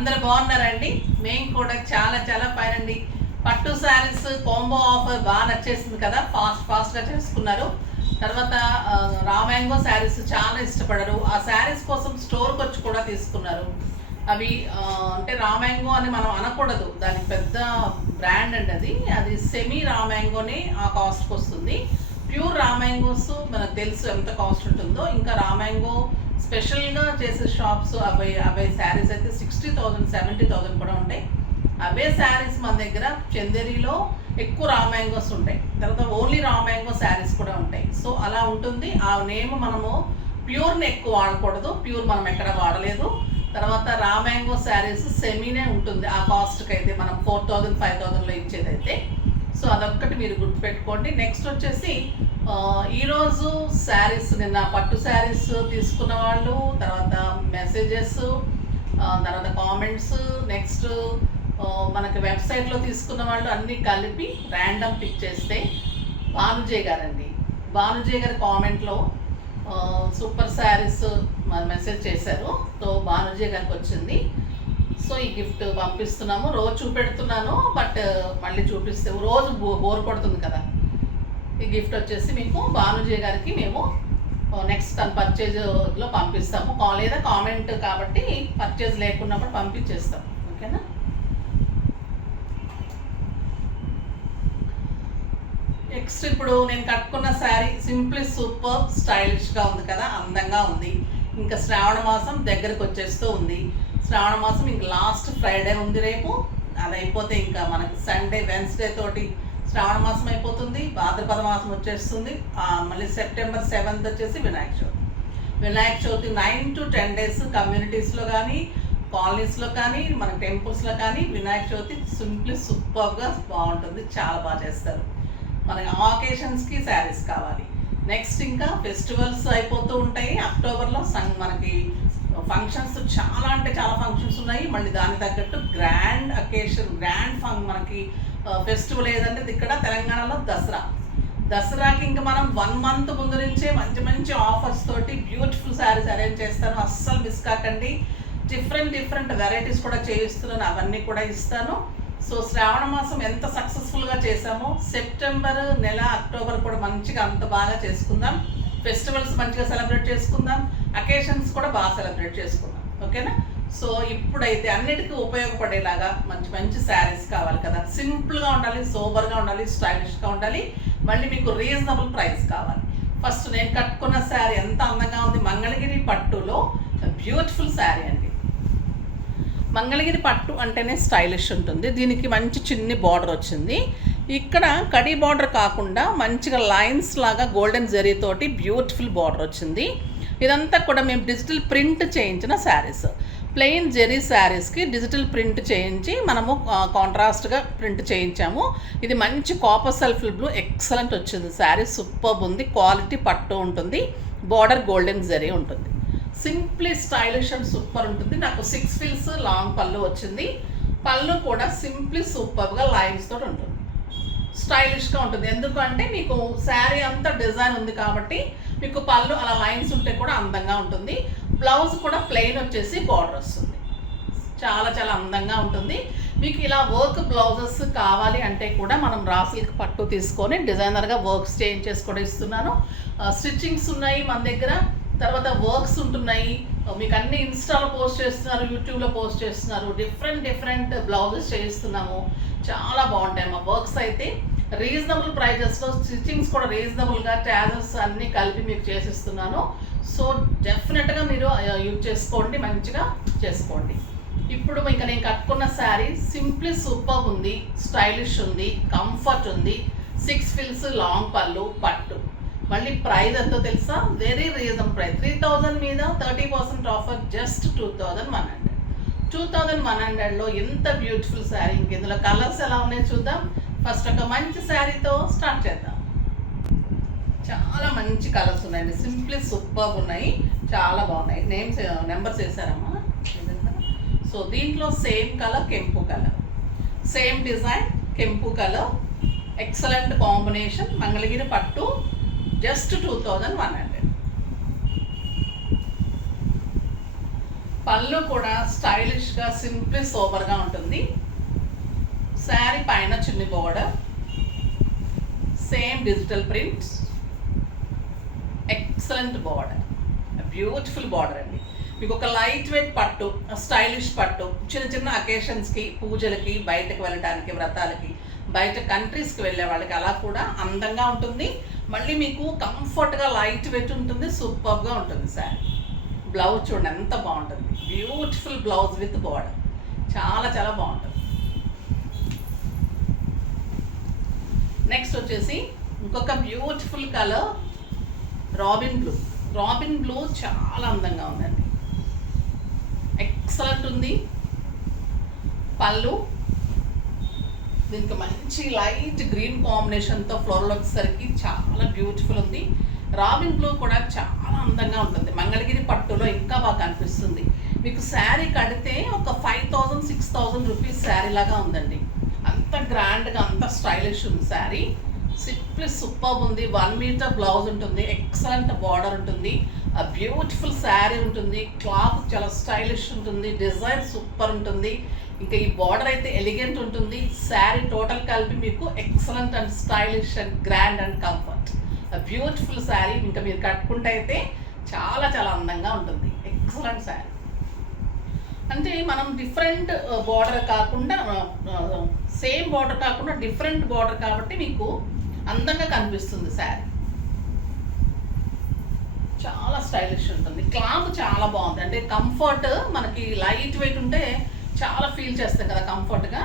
అందరు బాగున్నారండి. మేము కూడా చాలా చాలా ఫైన్ అండి. పట్టు శారీస్ కాంబో ఆఫర్ బాగా నచ్చేసింది కదా, ఫాస్ట్గా చేసుకున్నారు. తర్వాత రామాంగో శారీస్ చాలా ఇష్టపడరు. ఆ శారీస్ కోసం స్టోర్కి వచ్చి కూడా తీసుకున్నారు. అవి అంటే రామాంగో అని మనం అనకూడదు, దానికి పెద్ద బ్రాండ్ అండి. అది సెమీ రామాంగోని ఆ కాస్ట్కి వస్తుంది. ప్యూర్ రామాంగోస్ మనకు తెలుసు ఎంత కాస్ట్ ఉంటుందో. ఇంకా రామాంగో స్పెషల్గా చేసే షాప్స్ అవే శారీస్ అయితే 60,000 70,000 కూడా ఉంటాయి. అవే శారీస్ మన దగ్గర చందేరిలో ఎక్కువ రామాంగోస్ ఉంటాయి. తర్వాత ఓన్లీ రామాంగో శారీస్ కూడా ఉంటాయి. సో అలా ఉంటుంది. ఆ నేమ్ మనము ప్యూర్ని ఎక్కువ వాడకూడదు, ప్యూర్ మనం ఎక్కడ వాడలేదు. తర్వాత రామాంగో శారీస్ సెమీనే ఉంటుంది ఆ కాస్ట్కి అయితే, మనం 4,000 5,000లో ఇచ్చేదైతే. సో అదొక్కటి మీరు గుర్తుపెట్టుకోండి. నెక్స్ట్ వచ్చేసి ఈరోజు శారీస్, నిన్న పట్టు శారీస్ తీసుకున్న వాళ్ళు, తర్వాత మెసేజెస్, తర్వాత కామెంట్స్, నెక్స్ట్ మనకి వెబ్సైట్లో తీసుకున్న వాళ్ళు అన్నీ కలిపి ర్యాండమ్ పిక్ చేస్తే భానుజయ్ గారండి. భానుజయ్ గారి కామెంట్లో సూపర్ శారీస్ మెసేజ్ చేశారు. సో భానుజయ్ గారికి వచ్చింది. సో ఈ గిఫ్ట్ పంపిస్తున్నాము. రోజు చూపెడుతున్నాను, బట్ మళ్ళీ చూపిస్తే రోజు బోర్ కొడుతుంది కదా. ఈ గిఫ్ట్ వచ్చేసి మీకు భానుజయ్ గారికి మేము నెక్స్ట్ తన పర్చేజ్లో పంపిస్తాము. లేదా కామెంట్ కాబట్టి పర్చేజ్ లేకున్నప్పుడు పంపించేస్తాం. ఓకేనా? నెక్స్ట్ ఇప్పుడు నేను కట్టుకున్న శారీ సింప్లీ సూపర్ స్టైలిష్గా ఉంది కదా, అందంగా ఉంది. ఇంకా శ్రావణ మాసం దగ్గరకు వచ్చేస్తూ ఉంది. శ్రావణ మాసం ఇంక లాస్ట్ ఫ్రైడే ఉంది రేపు. అది అయిపోతే ఇంకా మనకి సండే వెన్స్డే తోటి శ్రావణ మాసం అయిపోతుంది. భాద్రపద మాసం వచ్చేస్తుంది. మళ్ళీ సెప్టెంబర్ 7th వచ్చేసి వినాయక చవితి. వినాయక చవితి 9 to 10 days కమ్యూనిటీస్లో కానీ, కాలనీస్లో కానీ, మన టెంపుల్స్లో కానీ వినాయక చవితి సింప్లీ సూపర్గా బాగుంటుంది. చాలా బాగా చేస్తారు. మనకి ఆకేషన్స్కి శారీస్ కావాలి. నెక్స్ట్ ఇంకా ఫెస్టివల్స్ అయిపోతూ ఉంటాయి. అక్టోబర్లో మనకి ఫంక్షన్స్ చాలా అంటే చాలా ఫంక్షన్స్ ఉన్నాయి. మళ్ళీ దానికి తగ్గట్టు గ్రాండ్ అకేషన్, మనకి ఫెస్టివల్ ఏదంటే ఇక్కడ తెలంగాణలో దసరాకి ఇంకా మనం 1 month ముందు నుంచే మంచి మంచి ఆఫర్స్ తోటి బ్యూటిఫుల్ శారీస్ అరేంజ్ చేస్తాను. అస్సలు మిస్ కాకండి. డిఫరెంట్ వెరైటీస్ కూడా చేయిస్తున్నాను, అవన్నీ కూడా ఇస్తాను. సో శ్రావణ మాసం ఎంత సక్సెస్ఫుల్గా చేసామో సెప్టెంబర్ నెల, అక్టోబర్ కూడా మంచిగా అంత బాగా చేసుకుందాం. ఫెస్టివల్స్ మంచిగా సెలబ్రేట్ చేసుకుందాం, అకేషన్స్ కూడా బాగా సెలబ్రేట్ చేసుకుందాం. ఓకేనా? సో ఇప్పుడైతే అన్నిటికీ ఉపయోగపడేలాగా మంచి మంచి శారీస్ కావాలి కదా. సింపుల్గా ఉండాలి, సోబర్గా ఉండాలి, స్టైలిష్గా ఉండాలి, మళ్ళీ మీకు రీజనబుల్ ప్రైస్ కావాలి. ఫస్ట్ నేను కట్టుకున్న శారీ ఎంత అందంగా ఉంది. మంగళగిరి పట్టులో బ్యూటిఫుల్ శారీ అండి. మంగళగిరి పట్టు అంటేనే స్టైలిష్ ఉంటుంది. దీనికి మంచి చిన్ని బార్డర్ వచ్చింది. ఇక్కడ కడీ బార్డర్ కాకుండా మంచిగా లైన్స్ లాగా గోల్డెన్ జరీతోటి బ్యూటిఫుల్ బార్డర్ వచ్చింది. ఇదంతా కూడా మేము డిజిటల్ ప్రింట్ చేయించిన శారీస్. ప్లెయిన్ జెరీ శారీస్కి డిజిటల్ ప్రింట్ చేయించి మనము కాంట్రాస్ట్గా ప్రింట్ చేయించాము. ఇది మంచి కాపర్ సల్ఫర్ బ్లూ ఎక్సలెంట్ వచ్చింది. శారీ సూపర్ ఉంది. క్వాలిటీ పట్టు ఉంటుంది. బార్డర్ గోల్డెన్ జరీ ఉంటుంది. సింప్లీ స్టైలిష్ అండ్ సూపర్ ఉంటుంది. నాకు 6 frills లాంగ్ పళ్ళు వచ్చింది. పళ్ళు కూడా సింప్లీ సూపర్గా లైన్స్ తోటి ఉంటుంది. స్టైలిష్గా ఉంటుంది. ఎందుకంటే మీకు శారీ అంతా డిజైన్ ఉంది కాబట్టి మీకు పళ్ళు అలా లైన్స్ ఉంటే కూడా అందంగా ఉంటుంది. బ్లౌజ్ కూడా ప్లెయిన్ వచ్చేసి బార్డర్ వస్తుంది. చాలా చాలా అందంగా ఉంటుంది. మీకు ఇలా వర్క్ బ్లౌజెస్ కావాలి అంటే కూడా మనం రాసిల్క్ పట్టు తీసుకొని డిజైనర్గా వర్క్స్ చేయించేసి కూడా ఇస్తున్నాను. స్టిచ్చింగ్స్ ఉన్నాయి మన దగ్గర. తర్వాత వర్క్స్ ఉంటున్నాయి. మీకు అన్ని ఇన్స్టాలో పోస్ట్ చేస్తున్నారు, యూట్యూబ్లో పోస్ట్ చేస్తున్నారు. డిఫరెంట్ బ్లౌజెస్ చేయిస్తున్నాము. చాలా బాగుంటాయి మా వర్క్స్ అయితే. రీజనబుల్ ప్రైజెస్లో స్టిచ్చింగ్స్ కూడా రీజనబుల్గా, ట్యాజర్స్ అన్నీ కలిపి మీకు చేసిస్తున్నాను. సో డెఫినెట్గా మీరు యూజ్ చేసుకోండి, మంచిగా చేసుకోండి. ఇప్పుడు ఇంకా నేను కట్టుకున్న శారీ సింప్లీ సూపర్ ఉంది, స్టైలిష్ ఉంది, కంఫర్ట్ ఉంది. 6 frills లాంగ్ పళ్ళు పట్టు. మళ్ళీ ప్రైస్ ఎంతో తెలుసా? Very reasonable price. 3,000 మీద 30% ఆఫర్, జస్ట్ 2,100. 2,100లో ఎంత బ్యూటిఫుల్ శారీ. ఇందులో కలర్స్ ఎలా ఉన్నాయో చూద్దాం. ఫస్ట్ ఒక మంచి శారీతో స్టార్ట్ చేద్దాం. చాలా మంచి కలర్స్ ఉన్నాయండి. సింప్లీ సూపర్ ఉన్నాయి, చాలా బాగున్నాయి. నెంబర్స్ వేసారమ్మా. సో దీంట్లో సేమ్ కలర్, కెంపు కలర్, సేమ్ డిజైన్, కెంపు కలర్, ఎక్సలెంట్ కాంబినేషన్. మంగళగిరి పట్టు, జస్ట్ 2,100. పళ్ళు కూడా స్టైలిష్గా సింప్లీ సోబర్గా ఉంటుంది. శారీ పైన చిన్ని border, same digital prints, excellent border, beautiful border అండి. మీకు ఒక లైట్ వెయిట్ పట్టు, స్టైలిష్ పట్టు, చిన్న చిన్న అకేషన్స్కి, పూజలకి, బయటకు వెళ్ళడానికి, వ్రతాలకి, బయట కంట్రీస్కి వెళ్ళే వాళ్ళకి అలా కూడా అందంగా ఉంటుంది. మళ్ళీ మీకు కంఫర్ట్గా లైట్ వెయిట్ ఉంటుంది, సూపర్గా ఉంటుంది శారీ. బ్లౌజ్ చూడండి ఎంత బాగుంటుంది, బ్యూటిఫుల్ బ్లౌజ్ విత్ బార్డర్, చాలా చాలా బాగుంటుంది. నెక్స్ట్ వచ్చేసి ఇంకొక beautiful colour robin blue. Robin blue చాలా అందంగా ఉందండి, ఎక్సలెంట్ ఉంది. పళ్ళు దీనికి మంచి లైట్ గ్రీన్ కాంబినేషన్తో ఫ్లోరల్ వచ్చేసరికి చాలా బ్యూటిఫుల్ ఉంది. రాబిన్ బ్లూ కూడా చాలా అందంగా ఉంటుంది, మంగళగిరి పట్టులో ఇంకా బాగా కనిపిస్తుంది. మీకు శారీ కడితే ఒక 5000-6000 రూపీస్ శారీ లాగా ఉందండి, అంత గ్రాండ్గా అంత స్టైలిష్ ఉంది శారీ. సింప్లీ సూపర్ ఉంది. 1 మీటర్ బ్లౌజ్ ఉంటుంది, ఎక్సలెంట్ బార్డర్ ఉంటుంది, బ్యూటిఫుల్ శారీ ఉంటుంది, క్లాత్ చాలా స్టైలిష్ ఉంటుంది, డిజైన్ సూపర్ ఉంటుంది. ఇంకా ఈ బార్డర్ అయితే ఎలిగెంట్ ఉంటుంది. శారీ టోటల్ కలిపి మీకు excellent and stylish and grand and comfort, beautiful sari. ఇంకా మీరు కట్టుకుంటే అయితే చాలా చాలా అందంగా ఉంటుంది, ఎక్సలెంట్ శారీ. అంటే మనం డిఫరెంట్ బార్డర్ కాకుండా, సేమ్ బార్డర్ కాకుండా డిఫరెంట్ బార్డర్ కాబట్టి మీకు అందంగా కనిపిస్తుంది శారీ, చాలా స్టైలిష్ ఉంటుంది. క్లాత్ చాలా బాగుంది, అంటే కంఫర్ట్ మనకి లైట్ వెయిట్ ఉంటే చాలా ఫీల్ చేస్తాం కదా కంఫర్ట్గా.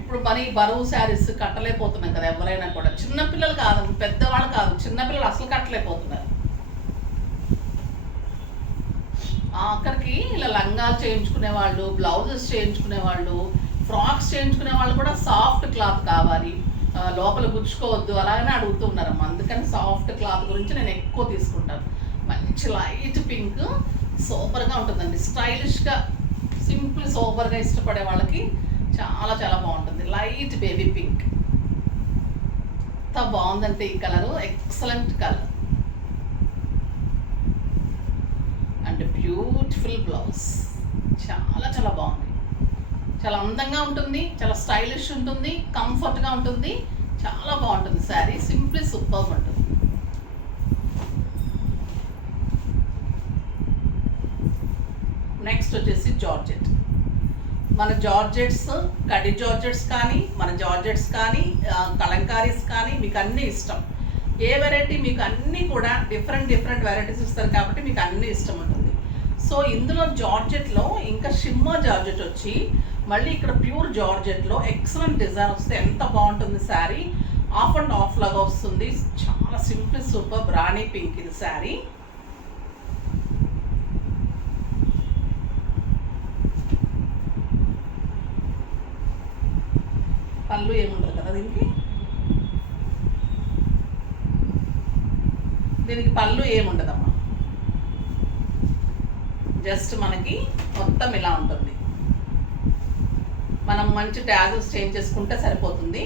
ఇప్పుడు మరి బరువు శారీస్ కట్టలేకపోతున్నాం కదా ఎవరైనా కూడా, చిన్నపిల్లలు కాదు, పెద్దవాళ్ళు కాదు, చిన్నపిల్లలు అసలు కట్టలేకపోతున్నారు. అక్కడికి ఇలా లంగాలు చేయించుకునే వాళ్ళు, బ్లౌజెస్ చేయించుకునే వాళ్ళు, ఫ్రాక్స్ చేయించుకునే వాళ్ళు కూడా సాఫ్ట్ క్లాత్ కావాలి, లోపల గుచ్చుకోవద్దు అలాగనే అడుగుతున్నారమ్మ. అందుకని సాఫ్ట్ క్లాత్ గురించి నేను ఎక్కువ తీసుకుంటాను. మంచి లైట్ పింక్ సూపర్గా ఉంటుందండి, స్టైలిష్గా సింపుల్ సూపర్గా ఇష్టపడే వాళ్ళకి చాలా చాలా బాగుంటుంది. లైట్ బేబీ పింక్ ఎంత బాగుందంటే ఈ colour, excellent colour and beautiful blouse, చాలా చాలా బాగుంది, చాలా అందంగా ఉంటుంది, చాలా స్టైలిష్ ఉంటుంది, కంఫర్ట్గా ఉంటుంది, చాలా బాగుంటుంది శారీ, సింప్లీ సూపర్ ఉంటుంది. నెక్స్ట్ వచ్చేసి జార్జెట్. మన జార్జెట్స్, కడి జార్జెట్స్ కానీ, మన జార్జెట్స్ కానీ, కలంకారీస్ కానీ మీకు అన్నీ ఇష్టం. ఏ వెరైటీ మీకు అన్నీ కూడా డిఫరెంట్ డిఫరెంట్ వెరైటీస్ ఇస్తారు కాబట్టి మీకు అన్నీ ఇష్టం ఉంటుంది. సో ఇందులో జార్జెట్లో ఇంకా షిమ్మర్ జార్జెట్ వచ్చి మళ్ళీ ఇక్కడ ప్యూర్ జార్జెట్లో ఎక్సలెంట్ డిజైన్ వస్తే ఎంత బాగుంటుంది శారీ. ఆఫ్ అండ్ ఆఫ్ లాగా వస్తుంది, చాలా సింపుల్ సూపర్ రాణి పింక్ ఇది శారీ. పళ్ళు ఏముండదు కదా దీనికి పళ్ళు ఏముండదమ్మా, జస్ట్ మనకి మొత్తం ఇలా ఉంటుంది. మనం మంచి ట్యాజల్స్ చేంజ్ చేసుకుంటే సరిపోతుంది.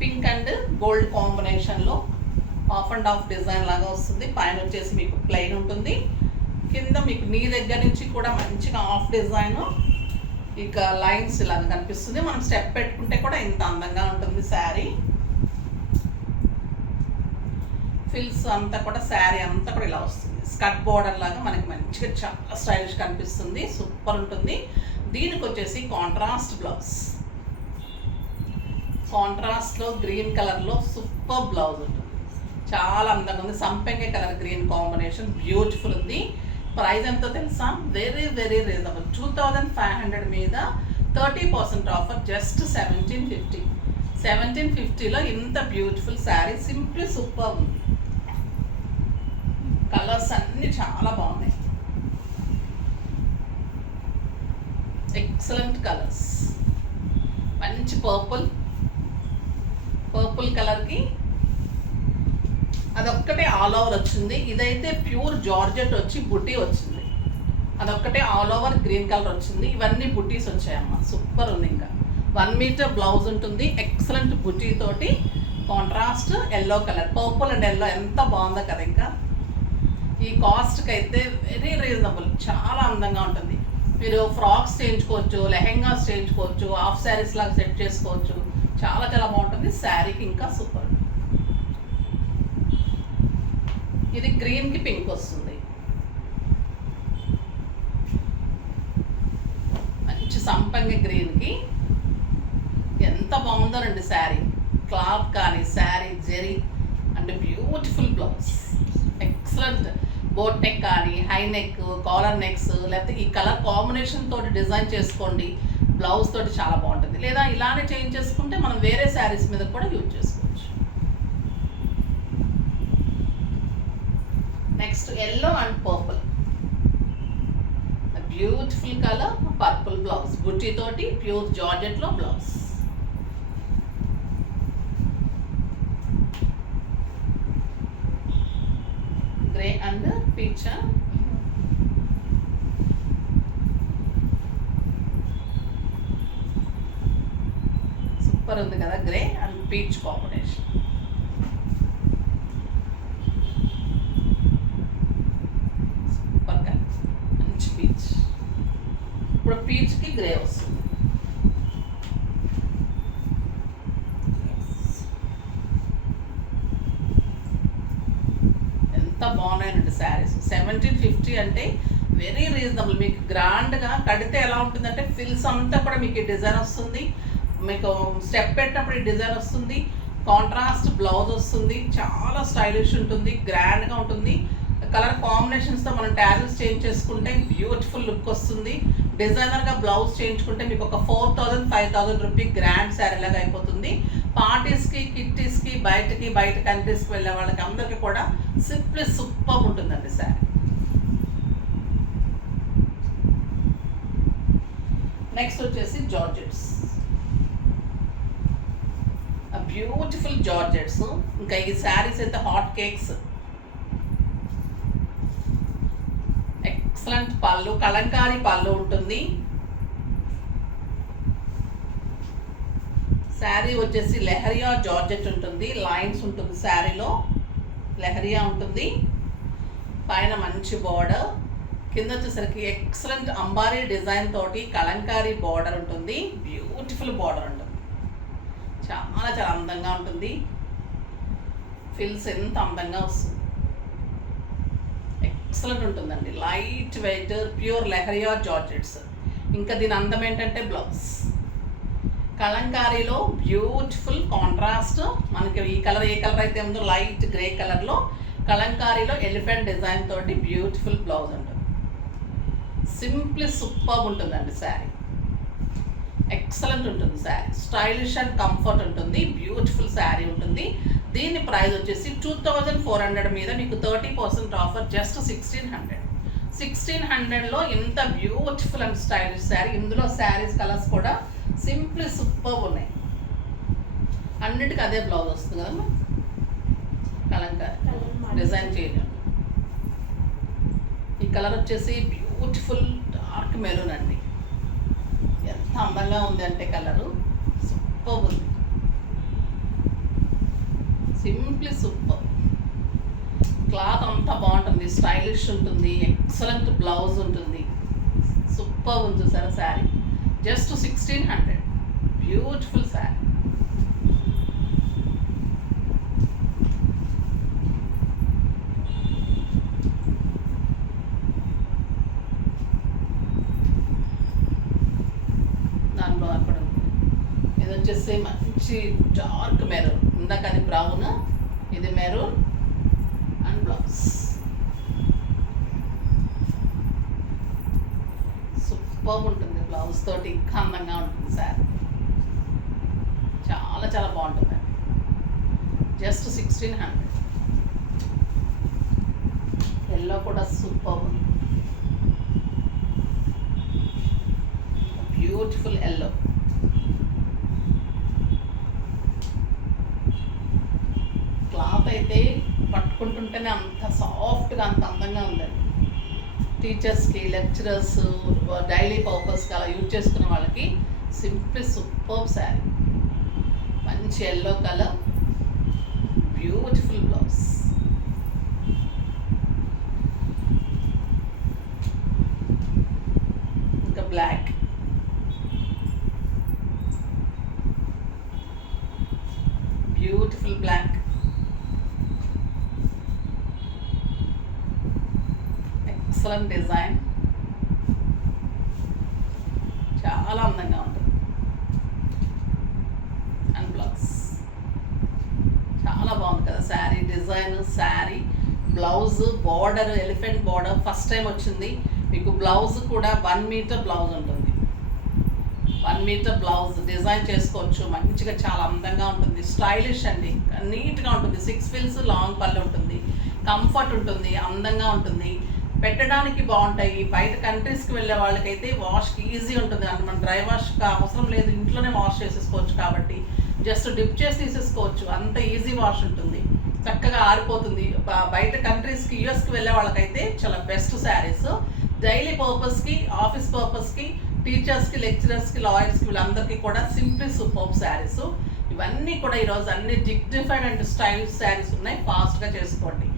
పింక్ అండ్ గోల్డ్ కాంబినేషన్లో ఆఫ్ అండ్ ఆఫ్ డిజైన్ లాగా వస్తుంది. పైన వచ్చేసి మీకు ప్లెయిన్ ఉంటుంది, కింద మీకు నీ దగ్గర నుంచి కూడా మంచిగా ఆఫ్ డిజైన్, ఇక లైన్స్ ఇలాగా కనిపిస్తుంది. మనం స్టెప్ పెట్టుకుంటే కూడా ఇంత అందంగా ఉంటుంది శారీ. ఫిల్స్ అంతా కూడా శారీ అంతా కూడా ఇలా వస్తుంది, స్కర్ట్ బోర్డర్ లాగా మనకి మంచిగా చాలా స్టైలిష్ కనిపిస్తుంది, సూపర్ ఉంటుంది. దీనికి వచ్చేసి కాంట్రాస్ట్ బ్లౌజ్, కాంట్రాస్ట్లో గ్రీన్ కలర్లో సూపర్ బ్లౌజ్ ఉంటుంది, చాలా అందంగా ఉంది. సంపెంగ కలర్ గ్రీన్ కాంబినేషన్ బ్యూటిఫుల్ ఉంది. ప్రైస్ ఎంతో తెలుసా, వెరీ వెరీ రీజనబుల్. 2500 మీద 30% ఆఫర్, జస్ట్ 1750. 1750లో ఇంత బ్యూటిఫుల్ శారీ, సింప్లీ సూపర్ ఉంది. కలర్స్ అన్నీ చాలా బాగున్నాయి, ఎక్సలెంట్ కలర్స్. మంచి పర్పుల్ కలర్కి అదొక్కటే ఆల్ ఓవర్ వచ్చింది. ఇదైతే ప్యూర్ జార్జెట్ వచ్చి బుటీ వచ్చింది, అదొక్కటే ఆల్ ఓవర్ గ్రీన్ కలర్ వచ్చింది. ఇవన్నీ బుటీస్ వచ్చాయమ్మా, సూపర్ ఉంది. ఇంకా 1 మీటర్ బ్లౌజ్ ఉంటుంది, ఎక్సలెంట్ బుటీ తోటి. Contrast yellow colour, purple and yellow ఎంత బాగుందో కదా. ఇంకా ఈ కాస్ట్కి అయితే వెరీ రీజనబుల్, చాలా అందంగా ఉంటుంది. మీరు ఫ్రాక్స్ చేయించుకోవచ్చు, లెహెంగాస్ చేయించుకోవచ్చు, హాఫ్ శారీస్ లాగా సెట్ చేసుకోవచ్చు. చాలా చాలా బాగుంటుంది. శారీకి ఇంకా సూపర్. ఇది గ్రీన్కి పింక్ వస్తుంది. మంచి సంపంగి గ్రీన్కి ఎంత బాగుందోనండి శారీ. క్లాత్ కానీ sari zari and beautiful blouse, excellent. Boat neck కానీ, హై నెక్, కాలర్ నెక్స్, లేకపోతే ఈ కలర్ కాంబినేషన్ తోటి డిజైన్ చేసుకోండి. బ్లౌజ్ తోటి చాలా బాగుంటుంది. లేదా ఇలానే చేంజ్ చేసుకుంటే మనం వేరే శారీస్ మీద కూడా యూజ్ చేసుకోవచ్చు. Next yellow and purple, beautiful colour, purple blouse, బుట్టి తోటి ప్యూర్ జార్జెట్లో blouse. Grey and peach, super ఉంది కదా. Grey and peach combination. Super గా మంచి పీచ్. ఇప్పుడు పీచ్కి గ్రే వస్తుంది. ఎంత బాగున్నాయండి శారీస్. 1750 అంటే వెరీ రీజనబుల్. మీకు గ్రాండ్గా కడితే ఎలా ఉంటుందంటే ఫిల్స్ అంతా కూడా మీకు ఈ డిజైన్ వస్తుంది. మీకు స్టెప్ పెట్టినప్పుడు ఈ డిజైన్ వస్తుంది. కాంట్రాస్ట్ బ్లౌజ్ వస్తుంది. చాలా స్టైలిష్ ఉంటుంది, గ్రాండ్గా ఉంటుంది. కలర్ కాంబినేషన్స్తో మనం ట్యాజిల్స్ చేంజ్ చేసుకుంటే బ్యూటిఫుల్ లుక్ వస్తుంది. డిజైనర్గా బ్లౌజ్ చేయించుకుంటే మీకు ఒక 4000-5000 రూపీ గ్రాండ్ శారీ లాగా అయిపోతుంది. పార్టీస్కి, కిట్టీస్కి, బయట కంట్రీస్కి వెళ్ళే వాళ్ళకి అందరికీ కూడా సింప్లీ సూపర్ ఉంటుందండి శారీ. నెక్స్ట్ వచ్చేసి జార్జెట్స్, బ్యూటిఫుల్ జార్జెట్స్. ఇంకా ఈ శారీస్ అయితే హాట్ కేక్స్. ఎక్సలెంట్ పళ్ళు, కలంకారీ పళ్ళు ఉంటుంది. శారీ వచ్చేసి లెహరియా జార్జెట్ ఉంటుంది. లైన్స్ ఉంటుంది శారీలో, లెహరియా ఉంటుంది. పైన మంచి బార్డర్, కింద వచ్చేసరికి ఎక్సలెంట్ అంబారీ డిజైన్ తోటి కలంకారీ బార్డర్ ఉంటుంది. బ్యూటిఫుల్ బార్డర్ ఉంటుంది. చాలా చాలా అందంగా ఉంటుంది. ఫిల్స్ ఎంత అందంగా వస్తుంది. ఎక్సలెంట్ ఉంటుందండి. Light weight pure lehariya georgettes. ఇంకా దీని అందం ఏంటంటే బ్లౌజ్ కలంకారీలో బ్యూటిఫుల్ కాంట్రాస్ట్. మనకి ఈ కలర్ ఏ కలర్ అయితే ఉందో లైట్ గ్రే కలర్లో కలంకారీలో ఎలిఫెంట్ డిజైన్ తోటి బ్యూటిఫుల్ బ్లౌజ్ ఉంటుంది. సింప్లీ సూపర్ ఉంటుందండి శారీ. ఎక్సలెంట్ ఉంటుంది శారీ. స్టైలిష్ అండ్ కంఫర్ట్ ఉంటుంది. బ్యూటిఫుల్ శారీ ఉంటుంది. దీని ప్రైస్ వచ్చేసి 2400 మీద మీకు 30% ఆఫర్, జస్ట్ 1600. 1600లో ఇంత బ్యూటిఫుల్ అండ్ స్టైలిష్ శారీ. ఇందులో శారీస్ కలర్స్ కూడా సింప్లీ సూపర్ ఉన్నాయి. అన్నిటికీ అదే బ్లౌజ్ వస్తుంది కదమ్మా. కలంకారీ డిజైన్ చేయండి. ఈ కలర్ వచ్చేసి బ్యూటిఫుల్ డార్క్ మెరూన్ అండి. ఎంత అందంగా ఉంది అంటే కలరు సూపర్ ఉంది. Simply super. క్లాత్ అంతా బాగుంటుంది, స్టైలిష్ ఉంటుంది. ఎక్సలెంట్ బ్లౌజ్ ఉంటుంది. సూపర్ ఉంది చూసారా శారీ. జస్ట్ 1600. బ్యూటిఫుల్ శారీ. దానిలో అక్కడ ఇది వచ్చేసి మంచి డార్క్ మెరూన్. ఇందాక అది బ్రౌన్, ఇది మెరూన్ అండ్ బ్లౌజ్. సూపర్ ఉంటుంది. బ్లౌజ్ తోటి ఇంకా అందంగా ఉంటుంది శారీ. చాలా చాలా బాగుంటుందండి. జస్ట్ 1600. ఎల్లో కూడా సూపర్ ఉంది. Beautiful yellow. క్లాత్ అయితే పట్టుకుంటుంటేనే అంత సాఫ్ట్గా అంత అందంగా ఉందండి. టీచర్స్కి, లెక్చరర్స్, డైలీ పర్పస్కి అలా యూజ్ చేసుకునే వాళ్ళకి సింప్లీ సూపర్ శారీ. మంచి yellow colour, beautiful blouse. Black. Beautiful black. Excellent design. చాలా అందంగా ఉంటుంది. అండ్ బ్లౌజ్ చాలా బాగుంది కదా sari design. Sari blouse border elephant border first time వచ్చింది మీకు. బ్లౌజ్ కూడా 1 మీటర్ బ్లౌజ్ ఉంటుంది. 1 మీటర్ బ్లౌజ్ డిజైన్ చేసుకోవచ్చు మంచిగా. చాలా అందంగా ఉంటుంది. స్టైలిష్ అండి, నీట్గా ఉంటుంది. 6 ఫిల్స్ లాంగ్ పళ్ళు ఉంటుంది. కంఫర్ట్ ఉంటుంది, అందంగా ఉంటుంది, పెట్టడానికి బాగుంటాయి. బయట కంట్రీస్కి వెళ్ళే వాళ్ళకైతే వాష్కి ఈజీ ఉంటుంది. మన డ్రై వాష్ అవసరం లేదు, ఇంట్లోనే వాష్ చేసేసుకోవచ్చు. కాబట్టి జస్ట్ డిప్ చేసి తీసేసుకోవచ్చు, అంత ఈజీ వాష్ ఉంటుంది. చక్కగా ఆరిపోతుంది. బయట కంట్రీస్కి యూఎస్కి వెళ్ళే వాళ్ళకైతే చాలా బెస్ట్ శారీస్. డైలీ పర్పస్కి, ఆఫీస్ పర్పస్కి, టీచర్స్కి, లెక్చరర్స్కి, లాయర్స్కి వీళ్ళందరికీ కూడా సింప్లీ సూపర్ శారీస్. ఇవన్నీ కూడా ఈరోజు అన్ని డిగ్నిఫైడ్ అండ్ స్టైలిష్ శారీస్ ఉన్నాయి. ఫాస్ట్గా చేసుకోండి.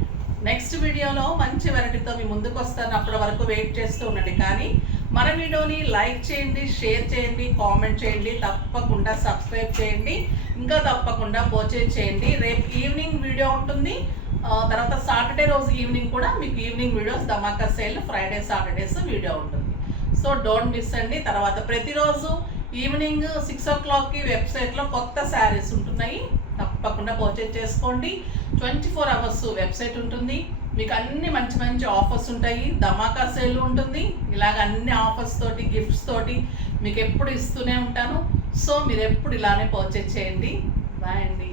నెక్స్ట్ వీడియోలో మంచి వెరైటీతో మీ ముందుకు వస్తాను. అప్పటి వరకు వెయిట్ చేస్తూ ఉండండి. కానీ మన వీడియోని లైక్ చేయండి, షేర్ చేయండి, కామెంట్ చేయండి, తప్పకుండా సబ్స్క్రైబ్ చేయండి, ఇంకా తప్పకుండా పర్చేజ్ చేయండి. రేపు ఈవినింగ్ వీడియో ఉంటుంది. తర్వాత సాటర్డే రోజు ఈవినింగ్ కూడా మీకు ఈవినింగ్ వీడియోస్ ధమాకా సేల్, ఫ్రైడే సాటర్డేస్ వీడియో ఉంటుంది. సో డోంట్ మిస్ అండి. తర్వాత ప్రతిరోజు ఈవినింగ్ 6 o'clockకి వెబ్సైట్లో కొత్త శారీస్ ఉంటున్నాయి. తప్పకుండా పర్చేజ్ చేసుకోండి. 24 hours వెబ్సైట్ ఉంటుంది. మీకు అన్ని మంచి మంచి ఆఫర్స్ ఉంటాయి. ధమాకా సేల్ ఉంటుంది. ఇలాగ అన్ని ఆఫర్స్ తోటి, గిఫ్ట్స్ తోటి మీకు ఎప్పుడు ఇస్తూనే ఉంటాను. సో మీరు ఎప్పుడు ఇలానే పర్చేజ్ చేయండి. బాయ్ అండి.